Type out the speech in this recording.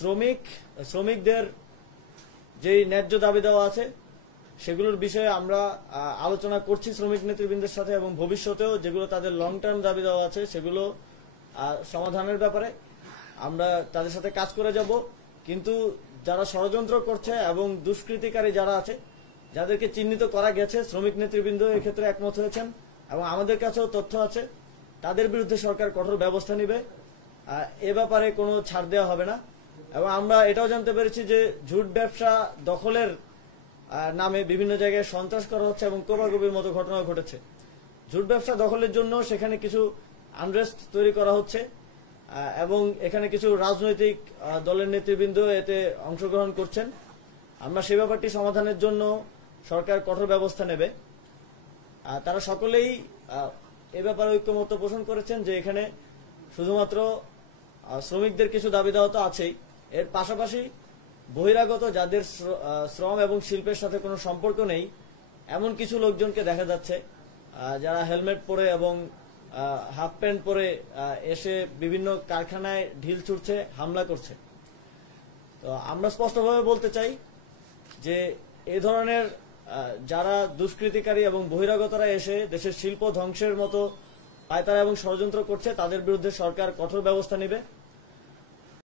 শ্রমিকদের যে ন্যায্য দাবি দেওয়া আছে সেগুলোর বিষয়ে আমরা আলোচনা করছি শ্রমিক নেতৃবৃন্দের সাথে, এবং ভবিষ্যতেও যেগুলো তাদের লং টার্ম দাবি দেওয়া আছে সেগুলো সমাধানের ব্যাপারে আমরা তাদের সাথে কাজ করে যাব। কিন্তু যারা ষড়যন্ত্র করছে এবং দুষ্কৃতিকারী যারা আছে, যাদেরকে চিহ্নিত করা গেছে, শ্রমিক নেতৃবৃন্দ এক্ষেত্রে একমত হয়েছেন এবং আমাদের কাছেও তথ্য আছে, তাদের বিরুদ্ধে সরকার কঠোর ব্যবস্থা নিবে। এ ব্যাপারে কোনো ছাড় দেওয়া হবে না। এবং আমরা এটাও জানতে পেরেছি যে ঝুট ব্যবসা দখলের নামে বিভিন্ন জায়গায় সন্ত্রাস করা হচ্ছে এবং কোবাকুবির মতো ঘটনা ঘটেছে। ঝুট ব্যবসা দখলের জন্য সেখানে কিছু আনরেস্ট তৈরি করা হচ্ছে এবং এখানে কিছু রাজনৈতিক দলের নেতৃবৃন্দ এতে অংশগ্রহণ করছেন। আমরা সেই ব্যাপারটি সমাধানের জন্য সরকার কঠোর ব্যবস্থা নেবে। তারা সকলেই এ ব্যাপারে ঐক্যমত্য পোষণ করেছেন যে এখানে শুধুমাত্র শ্রমিকদের কিছু দাবি দেওয়া তো আছেই, এর পাশাপাশি বহিরাগত যাদের শ্রম এবং শিল্পের সাথে কোনো সম্পর্ক নেই এমন কিছু লোকজনকে দেখা যাচ্ছে যারা হেলমেট পরে এবং হাফ প্যান্ট পরে এসে বিভিন্ন কারখানায় ঢিল ছুড়ছে, হামলা করছে। তো আমরা স্পষ্টভাবে বলতে চাই যে এই ধরনের যারা দুষ্কৃতিকারী এবং বহিরাগতরা এসে দেশের শিল্প ধ্বংসের মতো পায়তারা এবং ষড়যন্ত্র করছে তাদের বিরুদ্ধে সরকার কঠোর ব্যবস্থা নেবে।